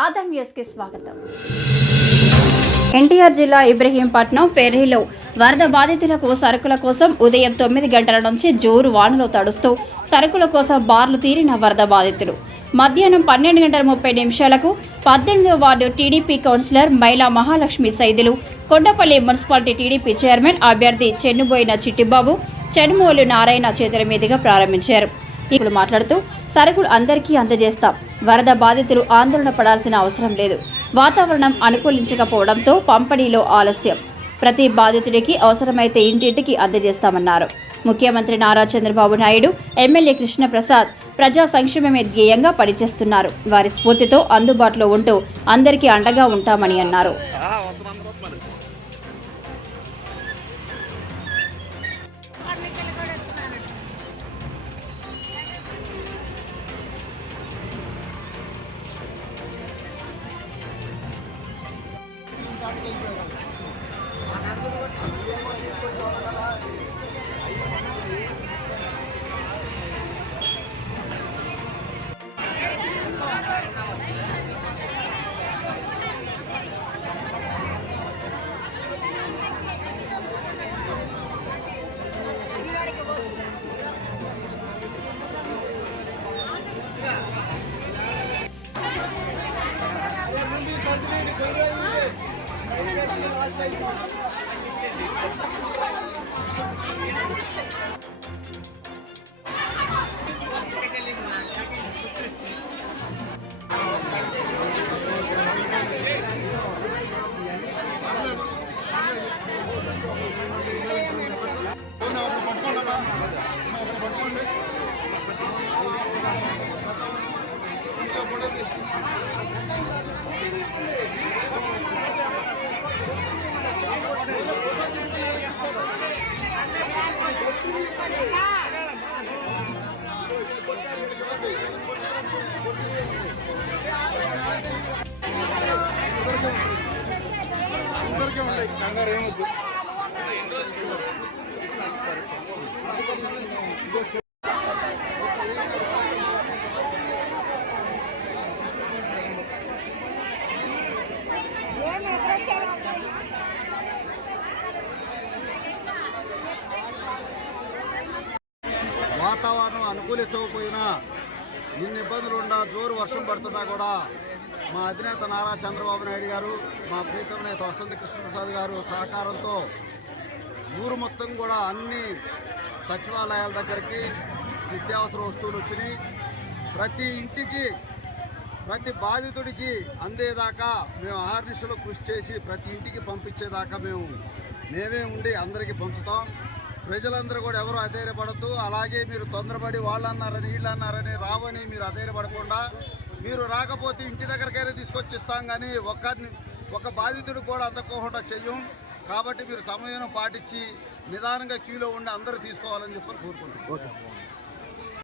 ఆదం న్యూస్కి స్వాగతం. ఎన్టీఆర్ జిల్లా ఇబ్రహీంపట్నం ఫెర్రీలో వరద బాధితులకు సరుకుల కోసం ఉదయం 9 గంటల నుంచి జోరు వానలో తడుస్తూ సరుకుల కోసం బార్లు తీరిన వరద బాధితులు మధ్యాహ్నం 12:30 18వ ward TDP councillor Maila Mahalakshmi Saidulu, Kondapalli municipality TDP chairman అభ్యర్థి చెన్నుబోయిన చిట్టిబాబు, చెన్నుమోలు నారాయణ చేతుల మీదుగా ప్రారంభించారు. ఇప్పుడు మాట్లాడుతూ సరుకులు అందరికీ అందజేస్తాం. వరద బాధితులు ఆందోళన పడాల్సిన అవసరం లేదు. వాతావరణం అనుకూలించకపోవడంతో పంపిణీలో ఆలస్యం. ప్రతి బాధితుడికి అవసరమైతే ఇంటింటికి అందజేస్తామన్నారు. ముఖ్యమంత్రి నారా చంద్రబాబు నాయుడు, ఎమ్మెల్యే కృష్ణప్రసాద్ ప్రజా సంక్షేమమే ధ్యేయంగా పనిచేస్తున్నారు. వారి స్ఫూర్తితో అందుబాటులో ఉంటూ అందరికీ అండగా ఉంటామని అన్నారు. వాతావరణం అనుకూలించకపోయినా ఇన్ని ఇబ్బందులు ఉన్నా జోరు వర్షం పడుతున్నా కూడా మా అధినేత నారా చంద్రబాబు నాయుడు గారు, మా ప్రీతమ నేత వసంత కృష్ణప్రసాద్ గారు సహకారంతో ఊరు మొత్తం కూడా అన్ని సచివాలయాల దగ్గరికి నిత్యావసర వస్తువులు వచ్చినాయి. ప్రతి ఇంటికి ప్రతి బాధితుడికి అందేదాకా మేము అహర్నిశలు కృషి చేసి ప్రతి ఇంటికి పంపించేదాకా మేమే ఉండి అందరికీ పంచుతాం. ప్రజలందరూ కూడా ఎవరు అధైర్యపడద్దు. అలాగే మీరు తొందరపడి వాళ్ళన్నారని వీళ్ళన్నారని రావని మీరు అధైర్యపడకుండా, మీరు రాకపోతే ఇంటి దగ్గరకైనా తీసుకొచ్చిస్తాం, కానీ ఒక బాధితుడు కూడా అందకోకుండా చెయ్యం. కాబట్టి మీరు సమయం పాటించి నిదానంగా క్యూలో ఉండి అందరూ తీసుకోవాలని చెప్పి కోరుకుంటున్నాం.